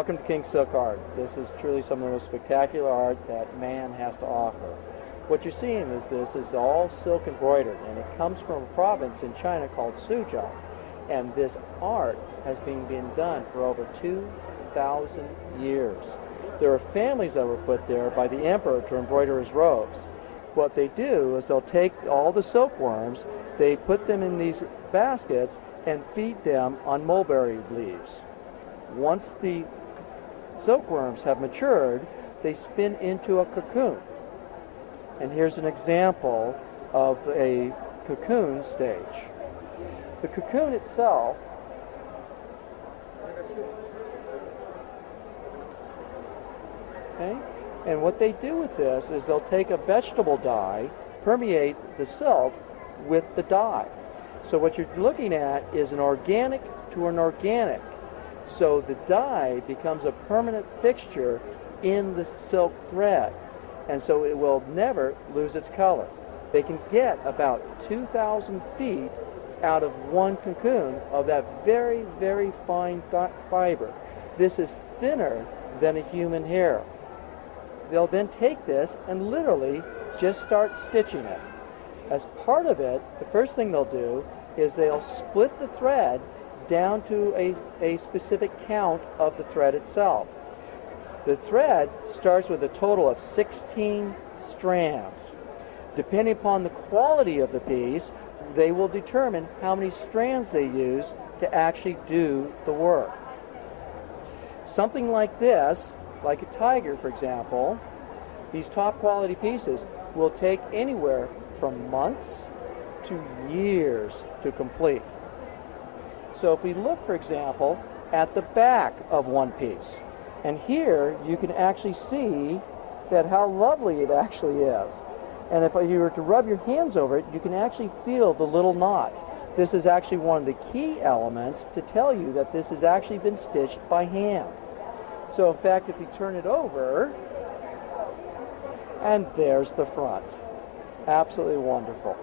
Welcome to King Silk Art. This is truly some of the most spectacular art that man has to offer. What you're seeing is this is all silk embroidered, and it comes from a province in China called Suzhou. And this art has been being done for over 2,000 years. There are families that were put there by the emperor to embroider his robes. What they do is they'll take all the silkworms, they put them in these baskets and feed them on mulberry leaves. Once the silkworms have matured, they spin into a cocoon. And here's an example of a cocoon stage. The cocoon itself and what they do with this is they'll take a vegetable dye, permeate the silk with the dye. So what you're looking at is an organic to an organic. So the dye becomes a permanent fixture in the silk thread, and so it will never lose its color. They can get about 2,000 feet out of one cocoon of that very, very fine fiber. This is thinner than a human hair. They'll then take this and literally just start stitching it. As part of it, the first thing they'll do is they'll split the thread down to a specific count of the thread itself. The thread starts with a total of 16 strands. Depending upon the quality of the piece, they will determine how many strands they use to actually do the work. Something like this, like a tiger for example, these top quality pieces will take anywhere from months to years to complete. So if we look, for example, at the back of one piece, and here you can actually see that how lovely it actually is. And if you were to rub your hands over it, you can actually feel the little knots. This is actually one of the key elements to tell you that this has actually been stitched by hand. So in fact, if you turn it over, and there's the front. Absolutely wonderful.